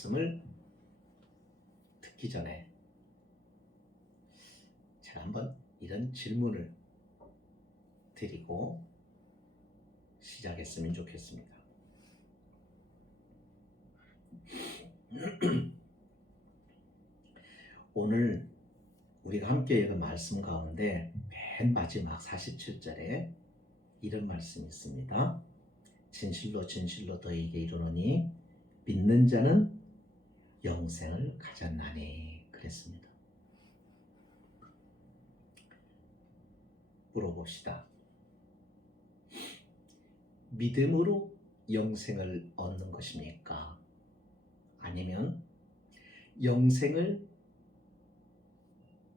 말씀을 듣기 전에 제가 한번 이런 질문을 드리고 시작했으면 좋겠습니다. 오늘 우리가 함께 읽은 말씀 가운데 맨 마지막 47절에 이런 말씀이 있습니다. 진실로 진실로 너희에게 이르노니 믿는 자는 영생을 가졌나니 그랬습니다. 물어봅시다. 믿음으로 영생을 얻는 것입니까? 아니면 영생을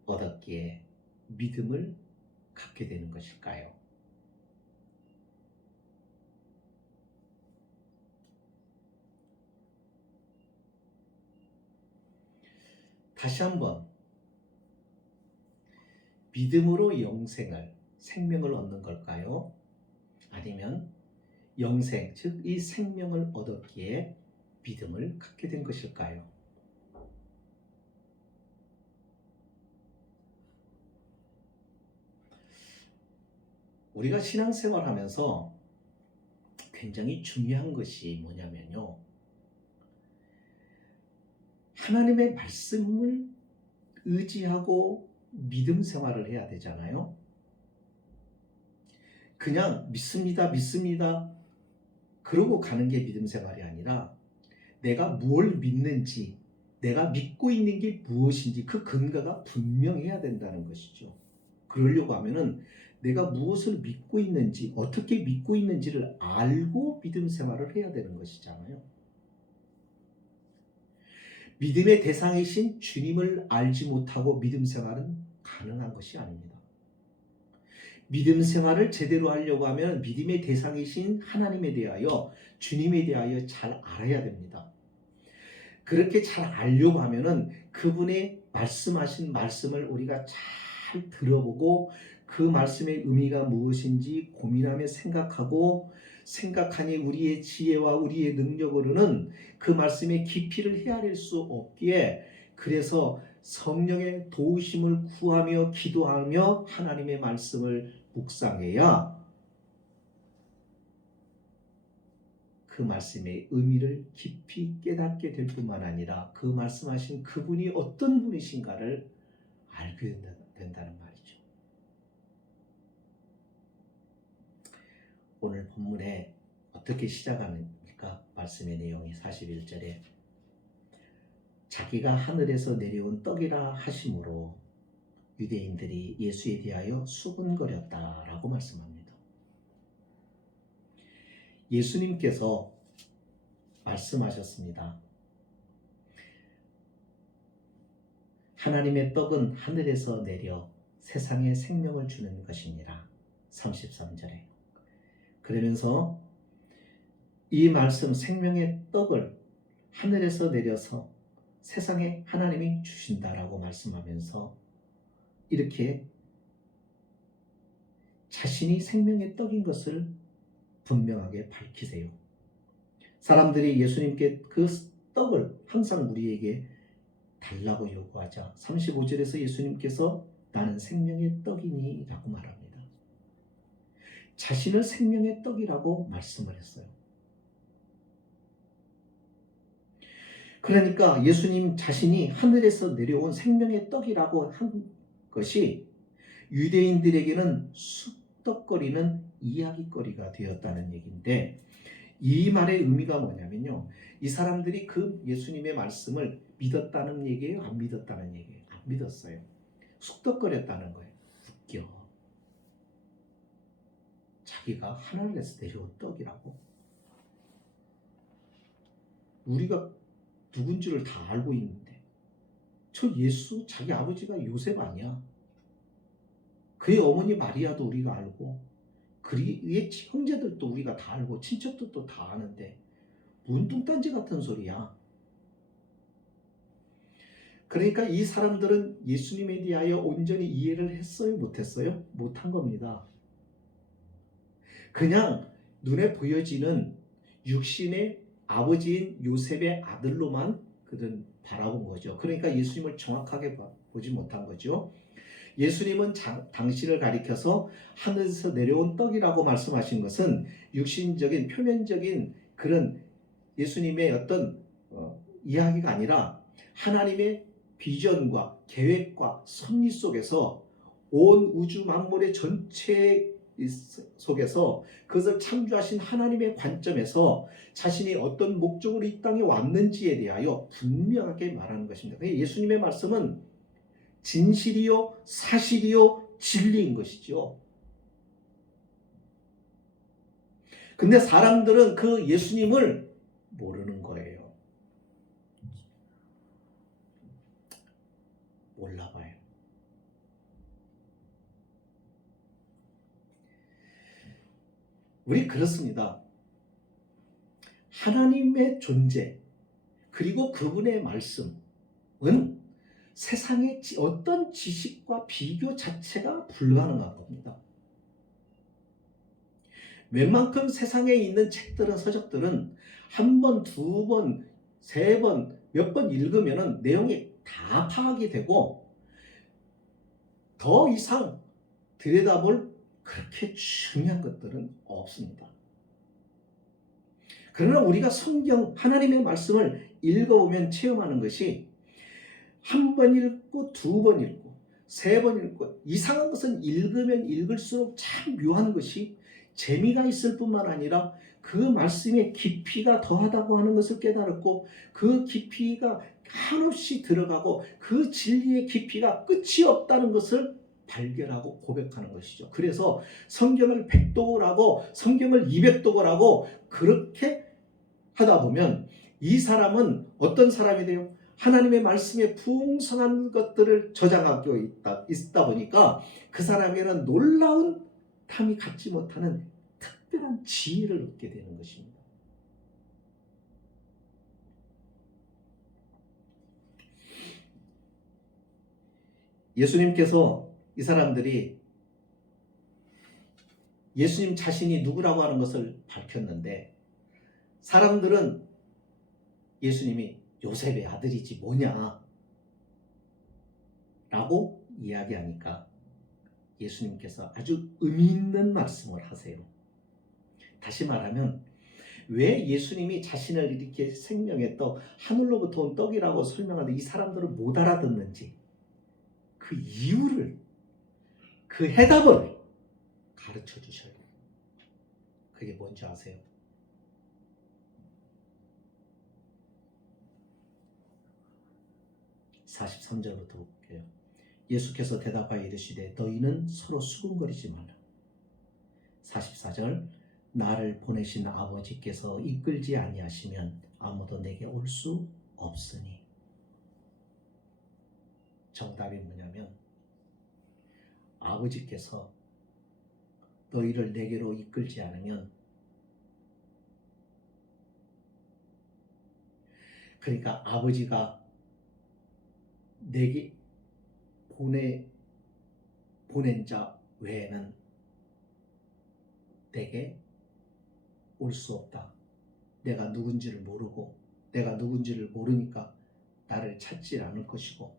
얻었기에 믿음을 갖게 되는 것일까요? 다시 한번, 믿음으로 생명을 얻는 걸까요? 아니면 영생, 즉 이 생명을 얻었기에 믿음을 갖게 된 것일까요? 우리가 신앙생활 하면서 굉장히 중요한 것이 뭐냐면요. 하나님의 말씀을 의지하고 믿음 생활을 해야 되잖아요. 그냥 믿습니다, 믿습니다. 그러고 가는 게 믿음 생활이 아니라 내가 뭘 믿는지, 내가 믿고 있는 게 무엇인지 그 근거가 분명해야 된다는 것이죠. 그러려고 하면은 내가 무엇을 믿고 있는지, 어떻게 믿고 있는지를 알고 믿음 생활을 해야 되는 것이잖아요. 믿음의 대상이신 주님을 알지 못하고 믿음 생활은 가능한 것이 아닙니다. 믿음 생활을 제대로 하려고 하면 믿음의 대상이신 하나님에 대하여, 주님에 대하여 잘 알아야 됩니다. 그렇게 잘 알려고 하면은 그분의 말씀하신 말씀을 우리가 잘 들어보고 그 말씀의 의미가 무엇인지 고민하며 생각하니 우리의 지혜와 우리의 능력으로는 그 말씀의 깊이를 헤아릴 수 없기에, 그래서 성령의 도우심을 구하며 기도하며 하나님의 말씀을 묵상해야 그 말씀의 의미를 깊이 깨닫게 될 뿐만 아니라 그 말씀하신 그분이 어떤 분이신가를 알게 된다는 말이죠. 오늘 본문에 어떻게 시작합니까? 말씀의 내용이 41절에 자기가 하늘에서 내려온 떡이라 하심으로 유대인들이 예수에 대하여 수군거렸다라고 말씀합니다. 예수님께서 말씀하셨습니다. 하나님의 떡은 하늘에서 내려 세상에 생명을 주는 것이니라. 33절에. 그러면서 이 말씀, 생명의 떡을 하늘에서 내려서 세상에 하나님이 주신다라고 말씀하면서 이렇게 자신이 생명의 떡인 것을 분명하게 밝히세요. 사람들이 예수님께 그 떡을 항상 우리에게 달라고 요구하자 35절에서 예수님께서 나는 생명의 떡이니 라고 말합니다. 자신을 생명의 떡이라고 말씀을 했어요. 그러니까 예수님 자신이 하늘에서 내려온 생명의 떡이라고 한 것이 유대인들에게는 쑥덕거리는 이야기거리가 되었다는 얘기인데, 이 말의 의미가 뭐냐면요, 이 사람들이 그 예수님의 말씀을 믿었다는 얘기예요? 안 믿었다는 얘기예요? 안 믿었어요. 쑥덕거렸다는 거예요. 웃겨. 자기가 하늘에서 내려온 떡이라고? 우리가 누군지를 다 알고 있는데 저 예수, 자기 아버지가 요셉 아니야? 그의 어머니 마리아도 우리가 알고 그의 형제들도 우리가 다 알고 친척들도 다 아는데 뭔 뚱딴지 같은 소리야. 그러니까 이 사람들은 예수님에 대하여 온전히 이해를 했어요? 못했어요? 못한 겁니다. 그냥 눈에 보여지는 육신의 아버지인 요셉의 아들로만 그런 바라본 거죠. 그러니까 예수님을 정확하게 보지 못한 거죠. 예수님은 당신을 가리켜서 하늘에서 내려온 떡이라고 말씀하신 것은 육신적인 표면적인 그런 예수님의 어떤 이야기가 아니라 하나님의 비전과 계획과 섭리 속에서 온 우주 만물의 전체 속에서 그것을 창조하신 하나님의 관점에서 자신이 어떤 목적으로 이 땅에 왔는지에 대하여 분명하게 말하는 것입니다. 예수님의 말씀은 진실이요 사실이요 진리인 것이죠. 근데 사람들은 그 예수님을 모르는 거예요. 몰라봐요. 우리 그렇습니다. 하나님의 존재 그리고 그분의 말씀은 세상의 어떤 지식과 비교 자체가 불가능한 겁니다. 웬만큼 세상에 있는 책들은 서적들은 한 번, 두 번, 세 번, 몇 번 읽으면 내용이 다 파악이 되고 더 이상 들여다볼 그렇게 중요한 것들은 없습니다. 그러나 우리가 성경 하나님의 말씀을 읽어보면 체험하는 것이 한 번 읽고 두 번 읽고 세 번 읽고 이상한 것은 읽으면 읽을수록 참 묘한 것이 재미가 있을 뿐만 아니라 그 말씀의 깊이가 더하다고 하는 것을 깨달았고 그 깊이가 한없이 들어가고 그 진리의 깊이가 끝이 없다는 것을 발견하고 고백하는 것이죠. 그래서 성경을 100독을 성경을 200독을 하고 그렇게 하다 보면 이 사람은 어떤 사람이 돼요? 하나님의 말씀에 풍성한 것들을 저장하고 있다 보니까 그 사람에게는 놀라운 탐이 갖지 못하는 특별한 지혜를 얻게 되는 것입니다. 예수님께서 이 사람들이 예수님 자신이 누구라고 하는 것을 밝혔는데 사람들은 예수님이 요셉의 아들이지 뭐냐 라고 이야기하니까 예수님께서 아주 의미 있는 말씀을 하세요. 다시 말하면 왜 예수님이 자신을 이렇게 생명의 떡, 하늘로부터 온 떡이라고 설명하는데 이 사람들은 못 알아듣는지 그 이유를, 그 해답을 가르쳐 주셔요. 그게 뭔지 아세요? (43절부터) 볼게요. 예수께서 대답하여 이르시되 너희는 서로 수군거리지 말라. 44절 나를 보내신 아버지께서 이끌지 아니하시면 아무도 내게 올 수 없으니. 정답이 뭐냐면 아버지께서 너희를 내게로 이끌지 않으면, 그러니까 아버지가 내게 보낸 자 외에는 내게 올 수 없다. 내가 누군지를 모르고 내가 누군지를 모르니까 나를 찾지 않을 것이고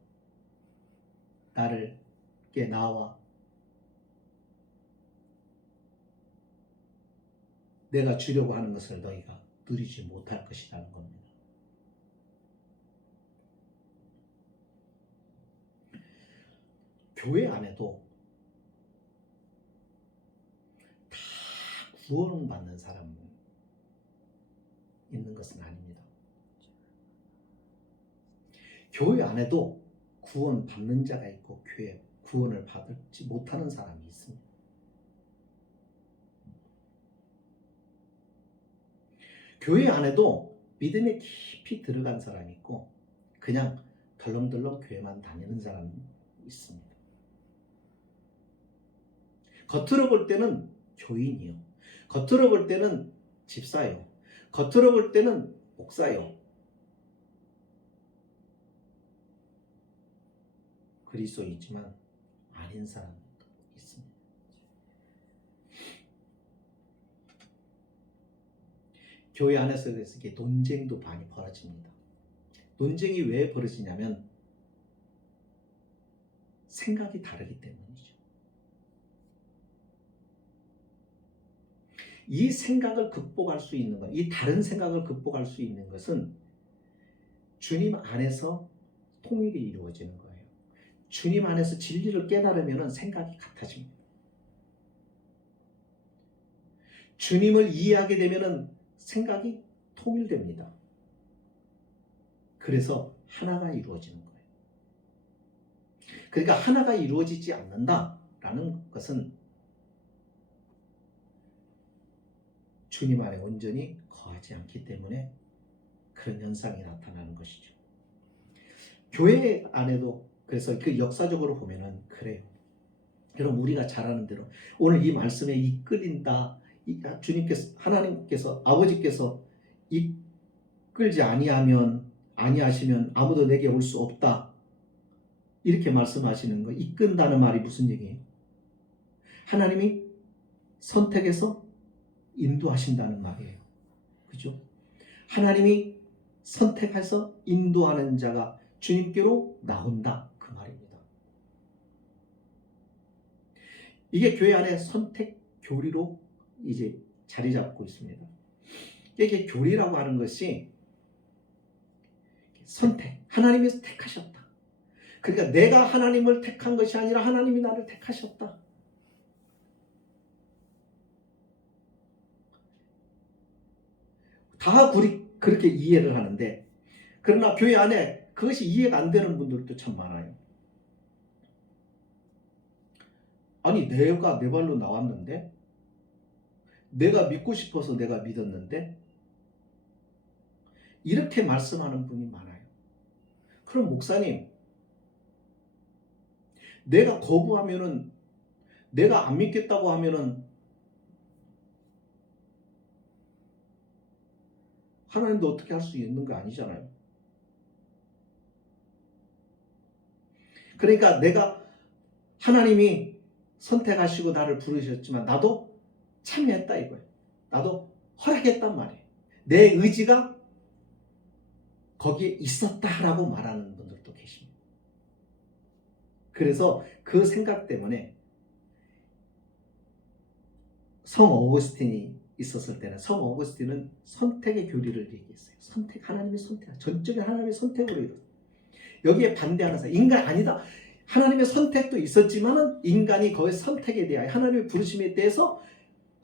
나를께 나와 내가 주려고 하는 것을 너희가 누리지 못할 것이라는 겁니다. 교회 안에도 다 구원받는 사람 있는 것은 아닙니다. 교회 안에도 구원받는 자가 있고 교회 구원을 받지 못하는 사람이 있습니다. 교회 안에도 믿음에 깊이 들어간 사람이 있고 그냥 덜렁덜렁 교회만 다니는 사람이 있습니다. 겉으로 볼 때는 교인이요, 겉으로 볼 때는 집사요, 겉으로 볼 때는 목사요, 그리스도이지만 아닌 사람도 있습니다. 교회 안에서 이렇게 논쟁도 많이 벌어집니다. 논쟁이 왜 벌어지냐면 생각이 다르기 때문이죠. 이 생각을 극복할 수 있는 것, 이 다른 생각을 극복할 수 있는 것은 주님 안에서 통일이 이루어지는 거예요. 주님 안에서 진리를 깨달으면 생각이 같아집니다. 주님을 이해하게 되면 생각이 통일됩니다. 그래서 하나가 이루어지는 거예요. 그러니까 하나가 이루어지지 않는다라는 것은 주님 안에 온전히 거하지 않기 때문에 그런 현상이 나타나는 것이죠. 교회 안에도 그래서 그 역사적으로 보면은 그래요. 여러분 우리가 잘 아는 대로 오늘 이 말씀에 이끌린다. 주님께서 하나님께서 아버지께서 이끌지 아니하시면 아무도 내게 올 수 없다. 이렇게 말씀하시는 거. 이끈다는 말이 무슨 얘기예요? 하나님이 선택해서 인도하신다는 말이에요. 그죠? 하나님이 선택해서 인도하는 자가 주님께로 나온다. 그 말입니다. 이게 교회 안에 선택 교리로 이제 자리 잡고 있습니다. 이게 교리라고 하는 것이 선택, 하나님이 택하셨다. 그러니까 내가 하나님을 택한 것이 아니라 하나님이 나를 택하셨다. 다 그렇게 이해를 하는데 그러나 교회 안에 그것이 이해가 안 되는 분들도 참 많아요. 아니 내가 내 발로 나왔는데 내가 믿고 싶어서 내가 믿었는데 이렇게 말씀하는 분이 많아요. 그럼 목사님 내가 거부하면은 내가 안 믿겠다고 하면은 하나님도 어떻게 할 수 있는 거 아니잖아요. 그러니까 내가 하나님이 선택하시고 나를 부르셨지만 나도 참여했다 이거예요. 나도 허락했단 말이에요. 내 의지가 거기에 있었다라고 말하는 분들도 계십니다. 그래서 그 생각 때문에 성 어거스틴이 있었을 때는 성 어거스틴은 선택의 교리를 얘기했어요. 하나님의 선택, 전적인 하나님의 선택으로 이루어져. 여기에 반대하는 사람, 인간 아니다. 하나님의 선택도 있었지만은 인간이 거의 선택에 대하여 하나님의 부르심에 대해서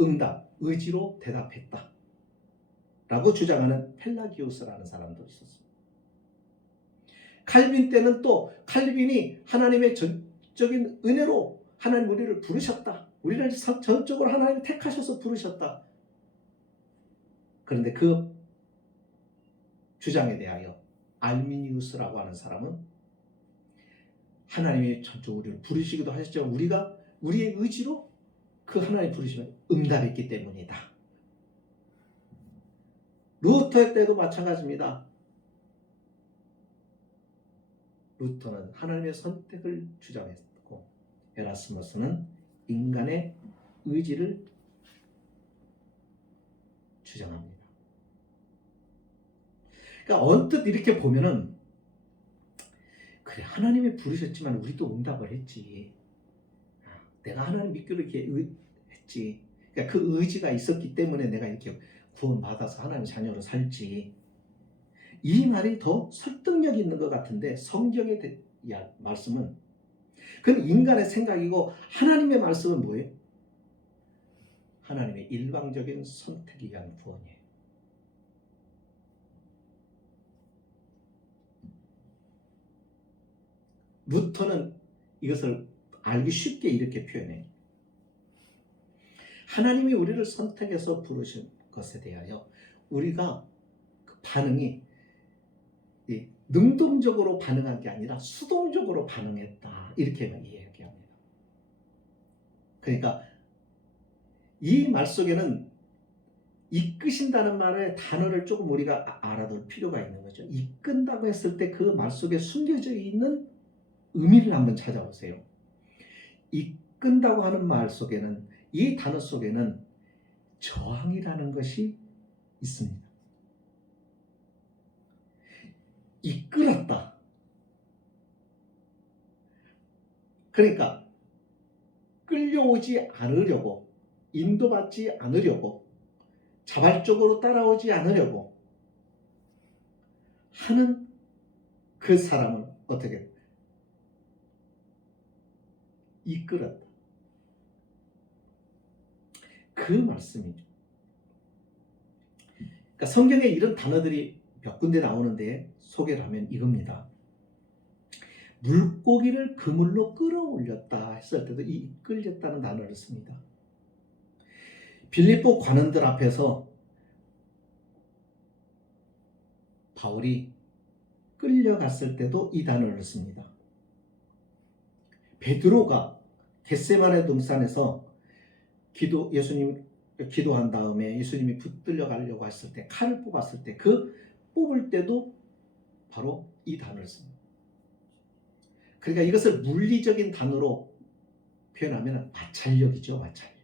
응답, 의지로 대답했다. 라고 주장하는 펠라기우스라는 사람도 있었습니다. 칼빈 때는 또 칼빈이 하나님의 전적인 은혜로 하나님 우리를 부르셨다. 우리를 전적으로 하나님이 택하셔서 부르셨다. 그런데 그 주장에 대하여 알미니우스라고 하는 사람은 하나님이 전적으로 우리를 부르시기도 하셨지만 우리가 우리의 의지로 그 하나님의 부르심을 응답했기 때문이다. 루터 때도 마찬가지입니다. 루터는 하나님의 선택을 주장했고 에라스무스는 인간의 의지를 주장합니다. 그러니까 언뜻 이렇게 보면은 그래 하나님이 부르셨지만 우리도 응답을 했지. 내가 하나님 믿기로 이렇게 했지. 그러니까 그 의지가 있었기 때문에 내가 이렇게 구원받아서 하나님 자녀로 살지. 이 말이 더 설득력 있는 것 같은데 성경의 말씀은 그건 인간의 생각이고 하나님의 말씀은 뭐예요? 하나님의 일방적인 선택에 의한 구원이에요. 루터는 이것을 알기 쉽게 이렇게 표현해요. 하나님이 우리를 선택해서 부르신 것에 대하여 우리가 그 반응이 능동적으로 반응한 게 아니라 수동적으로 반응했다. 이렇게만 이야기합니다. 그러니까 이 말 속에는 이끄신다는 말의 단어를 조금 우리가 알아둘 필요가 있는 거죠. 이끈다고 했을 때 그 말 속에 숨겨져 있는 의미를 한번 찾아보세요. 이끈다고 하는 말 속에는 이 단어 속에는 저항이라는 것이 있습니다. 이끌었다. 그러니까 끌려오지 않으려고, 인도받지 않으려고, 자발적으로 따라오지 않으려고 하는 그 사람을 어떻게 이끌었다. 그 말씀이죠. 그러니까 성경에 이런 단어들이 몇 군데 나오는데 소개를 하면 이겁니다. 물고기를 그물로 끌어올렸다 했을 때도 이 이끌렸다는 단어를 씁니다. 빌립보 관원들 앞에서 바울이 끌려갔을 때도 이 단어를 씁니다. 베드로가 겟세마네 동산에서 예수님 기도한 다음에 예수님이 붙들려 가려고 했을 때 칼을 뽑았을 때 그 뽑을 때도 바로 이 단어를 씁니다. 그러니까 이것을 물리적인 단어로 표현하면 마찰력이죠. 마찰력.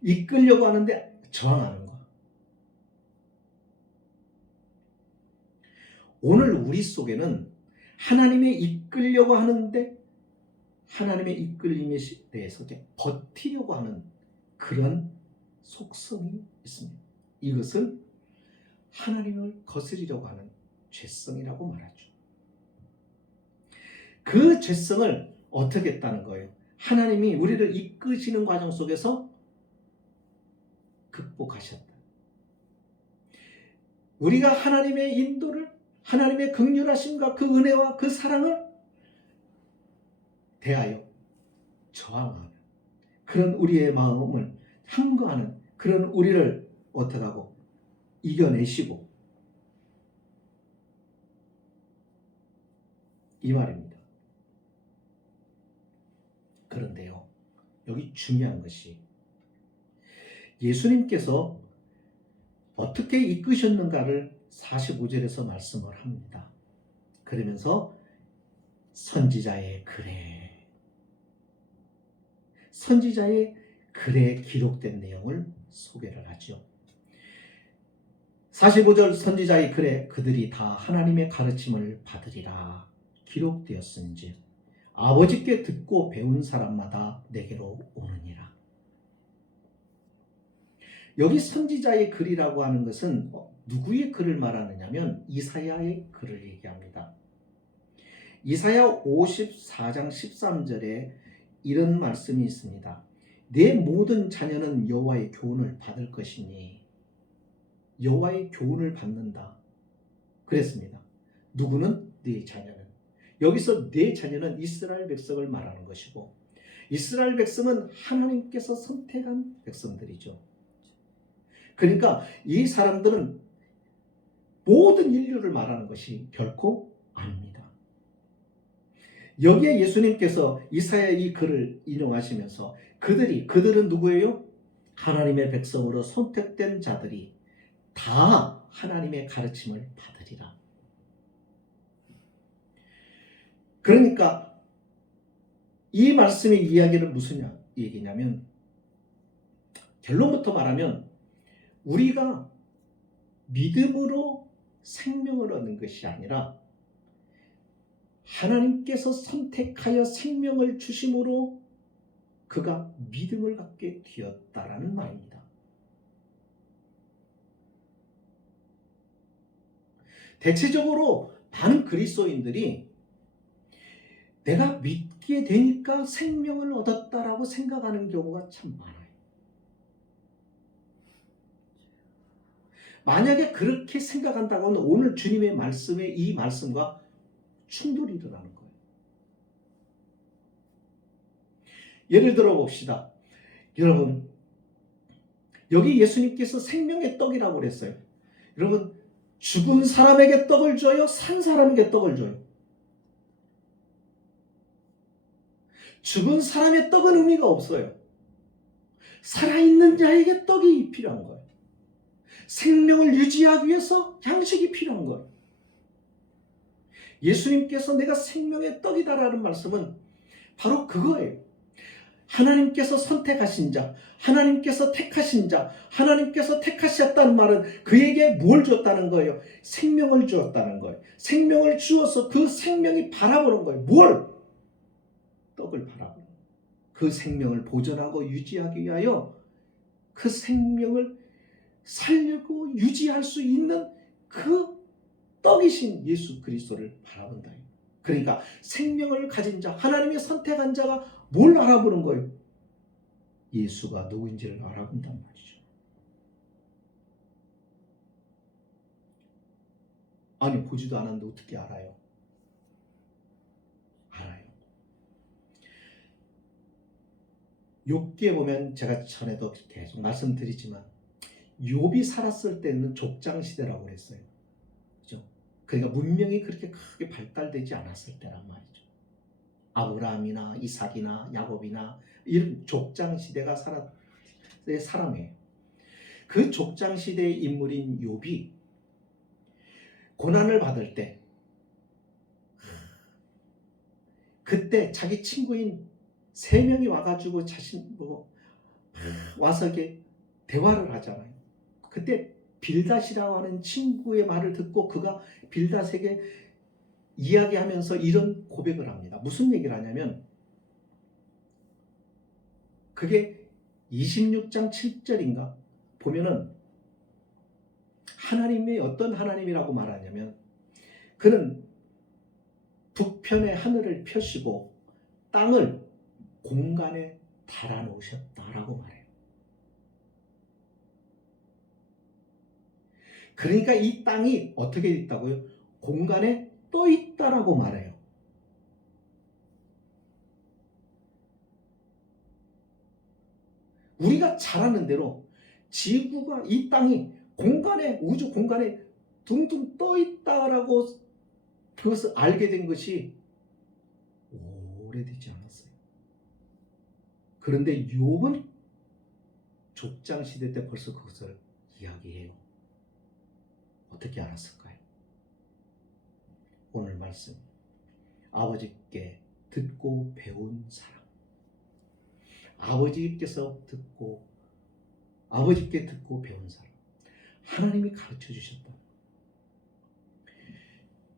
이끌려고 하는데 저항하는 거. 오늘 우리 속에는 하나님의 이끌려고 하는데 하나님의 이끌림에 대해서 버티려고 하는 그런 속성이 있습니다. 이것을 하나님을 거스리려고 하는 죄성이라고 말하죠. 그 죄성을 어떻게 했다는 거예요? 하나님이 우리를 이끄시는 과정 속에서 극복하셨다. 우리가 하나님의 인도를, 하나님의 긍휼하심과 그 은혜와 그 사랑을 대하여 저항하는 그런 우리의 마음을 항거하는 그런 우리를 어떻게 하고 이겨내시고 이 말입니다. 그런데요, 여기 중요한 것이 예수님께서 어떻게 이끄셨는가를 45절에서 말씀을 합니다. 그러면서 선지자의 글에 기록된 내용을 소개를 하죠. 45절 선지자의 글에 그들이 다 하나님의 가르침을 받으리라 기록되었은즉 아버지께 듣고 배운 사람마다 내게로 오느니라. 여기 선지자의 글이라고 하는 것은 누구의 글을 말하느냐면 이사야의 글을 얘기합니다. 이사야 54장 13절에 이런 말씀이 있습니다. 내 모든 자녀는 여호와의 교훈을 받을 것이니 여호와의 교훈을 받는다 그랬습니다. 누구는? 네 자녀는. 여기서 네 자녀는 이스라엘 백성을 말하는 것이고 이스라엘 백성은 하나님께서 선택한 백성들이죠. 그러니까 이 사람들은 모든 인류를 말하는 것이 결코 아닙니다. 여기에 예수님께서 이사야의 이 글을 인용하시면서 그들은 누구예요? 하나님의 백성으로 선택된 자들이 다 하나님의 가르침을 받으리라. 그러니까 이 말씀의 이야기는 무슨 얘기냐면 결론부터 말하면 우리가 믿음으로 생명을 얻는 것이 아니라 하나님께서 선택하여 생명을 주심으로 그가 믿음을 갖게 되었다라는 말입니다. 대체적으로 많은 그리스도인들이 내가 믿게 되니까 생명을 얻었다라고 생각하는 경우가 참 많아요. 만약에 그렇게 생각한다고 하면 오늘 주님의 말씀의 이 말씀과 충돌이 일어나는 거예요. 예를 들어 봅시다. 여러분, 여기 예수님께서 생명의 떡이라고 그랬어요. 여러분, 죽은 사람에게 떡을 줘요? 산 사람에게 떡을 줘요? 죽은 사람의 떡은 의미가 없어요. 살아있는 자에게 떡이 필요한 거예요. 생명을 유지하기 위해서 양식이 필요한 거예요. 예수님께서 내가 생명의 떡이다라는 말씀은 바로 그거예요. 하나님께서 선택하신 자, 하나님께서 택하신 자, 하나님께서 택하셨다는 말은 그에게 뭘 줬다는 거예요? 생명을 주었다는 거예요. 생명을 주어서 그 생명이 바라보는 거예요. 뭘? 떡을 바라보는 거예요. 그 생명을 보존하고 유지하기 위하여 그 생명을 살리고 유지할 수 있는 그 떡이신 예수 그리스도를 바라본다. 그러니까 생명을 가진 자, 하나님이 선택한 자가 뭘 알아보는 거예요? 예수가 누구인지를 알아본단 말이죠. 아니, 보지도 않았는데 어떻게 알아요? 알아요. 욥기에 보면 제가 전에도 계속 말씀드리지만 욥이 살았을 때는 족장시대라고 그랬어요. 그죠? 그러니까 문명이 그렇게 크게 발달되지 않았을 때란 말이죠. 아브라함이나 이삭이나 야곱이나 이런 족장시대가 살았을 사람이에요. 그 족장시대의 인물인 욥이 고난을 받을 때 그때 자기 친구인 3명이 와가지고 자신 와서 이렇게 대화를 하잖아요. 그때 빌닷이라고 하는 친구의 말을 듣고 그가 빌닷에게 이야기하면서 이런 고백을 합니다. 무슨 얘기를 하냐면 그게 26장 7절인가 보면은 하나님이 어떤 하나님이라고 말하냐면 그는 북편의 하늘을 펴시고 땅을 공간에 달아놓으셨다라고 말해요. 그러니까 이 땅이 어떻게 있다고요? 공간에 떠 있다라고 말해요. 우리가 잘 아는 대로 지구가 이 땅이 공간에 우주 공간에 둥둥 떠 있다라고 그것을 알게 된 것이 오래되지 않았어요. 그런데 욥은 족장 시대 때 벌써 그것을 이야기해요. 어떻게 알았을까요? 오늘 말씀 아버지께 듣고 배운 사람, 아버지께 듣고 배운 사람, 하나님이 가르쳐 주셨다.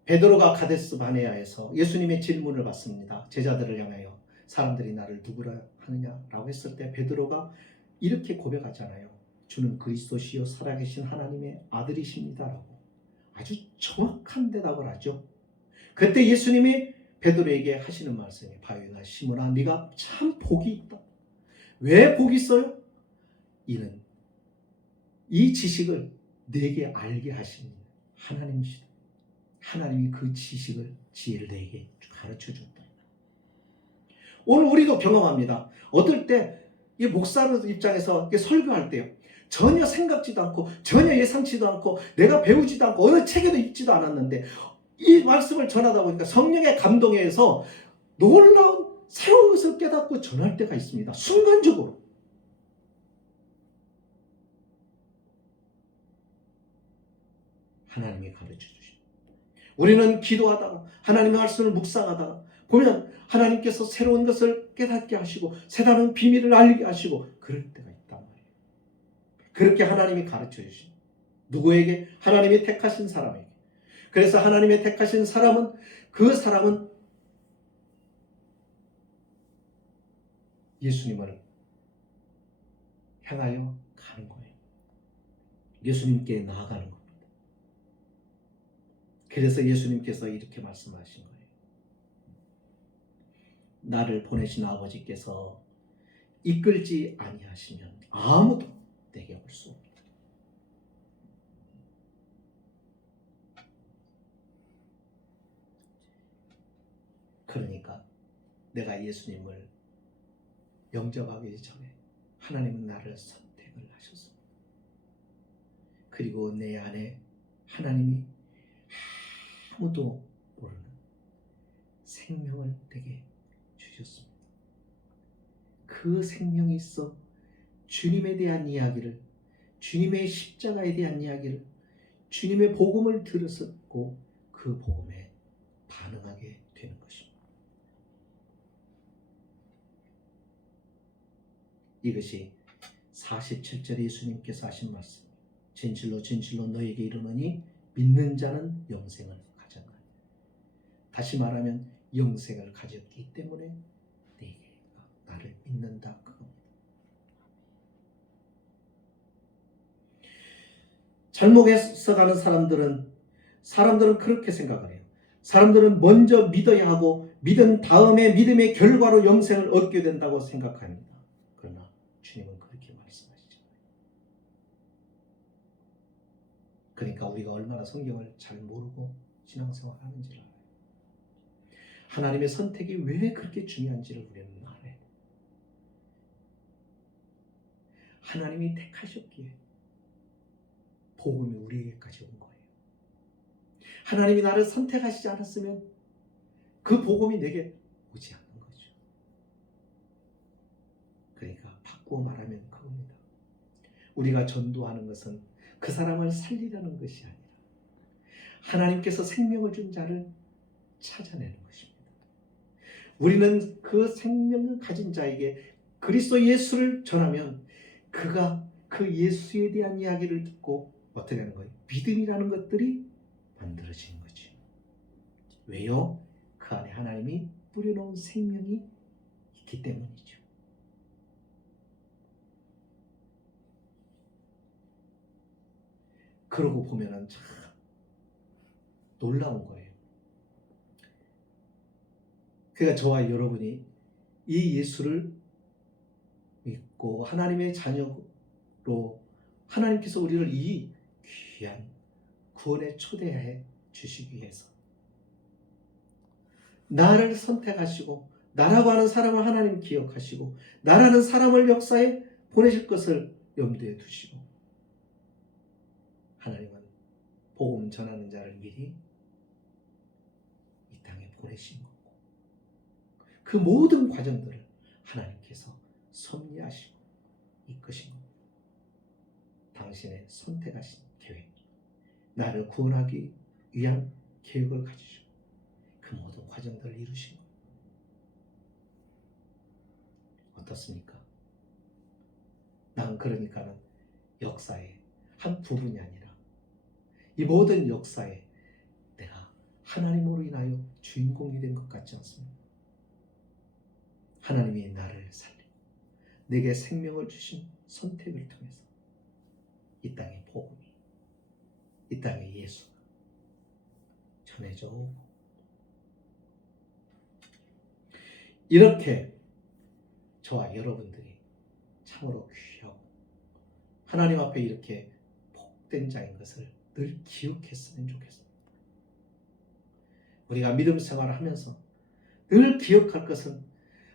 베드로가 가데스 바네아에서 예수님의 질문을 받습니다. 제자들을 향하여 사람들이 나를 누구라 하느냐라고 했을 때 베드로가 이렇게 고백하잖아요. 주는 그리스도시요 살아계신 하나님의 아들이십니다라고 아주 정확한 대답을 하죠. 그때 예수님이 베드로에게 하시는 말씀이 바요나 시몬아 네가 참 복이 있다. 왜 복이 있어요? 이는 이 지식을 내게 알게 하신 하나님이시다. 하나님이 그 지혜를 내게 가르쳐 줬다. 오늘 우리도 경험합니다. 어떨 때 이 목사의 입장에서 설교할 때요. 전혀 생각지도 않고 전혀 예상치도 않고 내가 배우지도 않고 어느 책에도 읽지도 않았는데 이 말씀을 전하다 보니까 성령의 감동에 의해서 놀라운 새로운 것을 깨닫고 전할 때가 있습니다. 순간적으로. 하나님이 가르쳐 주신. 우리는 기도하다가 하나님의 말씀을 묵상하다가 보면 하나님께서 새로운 것을 깨닫게 하시고 새로운 비밀을 알게 하시고 그럴 때가 있단 말이에요. 그렇게 하나님이 가르쳐 주신. 누구에게? 하나님이 택하신 사람에게. 그래서 하나님의 택하신 사람은 그 사람은 예수님을 향하여 가는 거예요. 예수님께 나아가는 겁니다. 그래서 예수님께서 이렇게 말씀하신 거예요. 나를 보내신 아버지께서 이끌지 아니하시면 아무도 내게 올 수 없다. 그러니까 내가 예수님을 영접하기 전에 하나님은 나를 선택을 하셨습니다. 그리고 내 안에 하나님이 아무도 모르는 생명을 내게 주셨습니다. 그 생명이 있어 주님에 대한 이야기를, 주님의 십자가에 대한 이야기를, 주님의 복음을 들었고 그 복음에 반응하게 되는 것입니다. 이것이 47절에 예수님께서 하신 말씀. 진실로 진실로 너에게 이르노니 믿는 자는 영생을 가졌나니. 다시 말하면 영생을 가졌기 때문에 내가 나를 믿는다 그겁니다. 잘못해서 가는 사람들은 그렇게 생각을 해요. 사람들은 먼저 믿어야 하고 믿은 다음에 믿음의 결과로 영생을 얻게 된다고 생각합니다. 그러나 주님은 그렇게 말씀하시죠. 그러니까 우리가 얼마나 성경을 잘 모르고 신앙생활을 하는지를 알아요. 하나님의 선택이 왜 그렇게 중요한지를 우리는 알아요. 하나님이 택하셨기에 복음이 우리에게까지 온 거예요. 하나님이 나를 선택하시지 않았으면 그 복음이 내게 오지 않는 거죠. 그러니까 바꾸어 말하면 그겁니다. 우리가 전도하는 것은 그 사람을 살리려는 것이 아니라 하나님께서 생명을 준 자를 찾아내는 것입니다. 우리는 그 생명을 가진 자에게 그리스도 예수를 전하면 그가 그 예수에 대한 이야기를 듣고 어떻게 하는 거예요? 믿음이라는 것들이 만들어지는 거죠. 왜요? 그 안에 하나님이 뿌려놓은 생명이 있기 때문이죠. 그러고 보면은 참 놀라운 거예요. 그러니까 저와 여러분이 이 예수를 믿고 하나님의 자녀로 하나님께서 우리를 이 귀한 구원에 초대해 주시기 위해서 나를 선택하시고 나라고 하는 사람을 하나님 기억하시고 나라는 사람을 역사에 보내실 것을 염두에 두시고 하나님은 복음 전하는 자를 미리 이 땅에 보내신 거고 그 모든 과정들을 하나님께서 섭리하시고 이끄신 겁니다. 당신의 선택하신 계획, 나를 구원하기 위한 계획을 가지시고 그 모든 과정들을 이루신 겁니다. 어떻습니까? 난 그러니까는 역사의 한 부분이 아니라 이 모든 역사에 내가 하나님으로 인하여 주인공이 된 것 같지 않습니까? 하나님이 나를 살리고 내게 생명을 주신 선택을 통해서 이 땅의 복음이, 이 땅의 예수가 전해져 오고 이렇게 저와 여러분들이 참으로 귀하고 하나님 앞에 이렇게 복된 자인 것을 늘 기억했으면 좋겠습니다. 우리가 믿음 생활을 하면서 늘 기억할 것은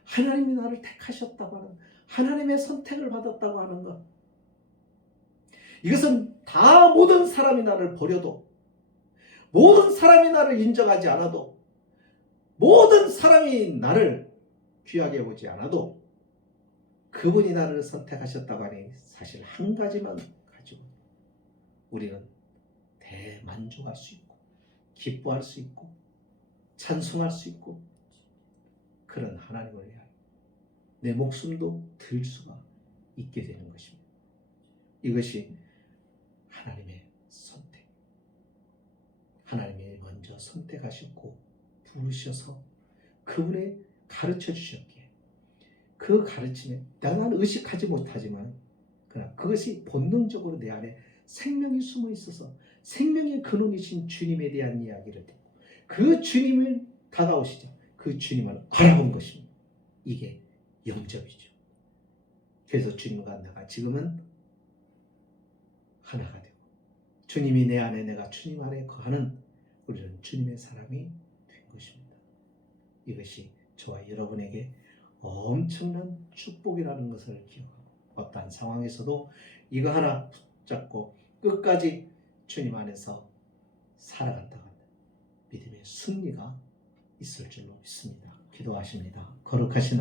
하나님이 나를 택하셨다고 하는 하나님의 선택을 받았다고 하는 것. 이것은 다 모든 사람이 나를 버려도 모든 사람이 나를 인정하지 않아도 모든 사람이 나를 귀하게 보지 않아도 그분이 나를 선택하셨다고 하니 사실 한 가지만 가지고 우리는 대만족할 수 있고 기뻐할 수 있고 찬송할 수 있고 그런 하나님을 위하여 내 목숨도 들 수가 있게 되는 것입니다. 이것이 하나님의 선택. 하나님이 먼저 선택하셨고 부르셔서 그분의 가르쳐 주셨기에 그 가르침에 나는 의식하지 못하지만 그러나 그것이 본능적으로 내 안에 생명이 숨어 있어서 생명의 근원이신 주님에 대한 이야기를 듣고 그 주님을 다가오시자 그 주님을 알아본 것입니다. 이게 영접이죠. 그래서 주님과 내가 지금은 하나가 되고 주님이 내 안에 내가 주님 안에 거하는 우리는 주님의 사람이 된 것입니다. 이것이 저와 여러분에게 엄청난 축복이라는 것을 기억하고 어떠한 상황에서도 이거 하나 붙잡고 끝까지 주님 안에서 살아간다고 하면 믿음의 승리가 있을 줄로 믿습니다. 기도하십니다. 거룩하신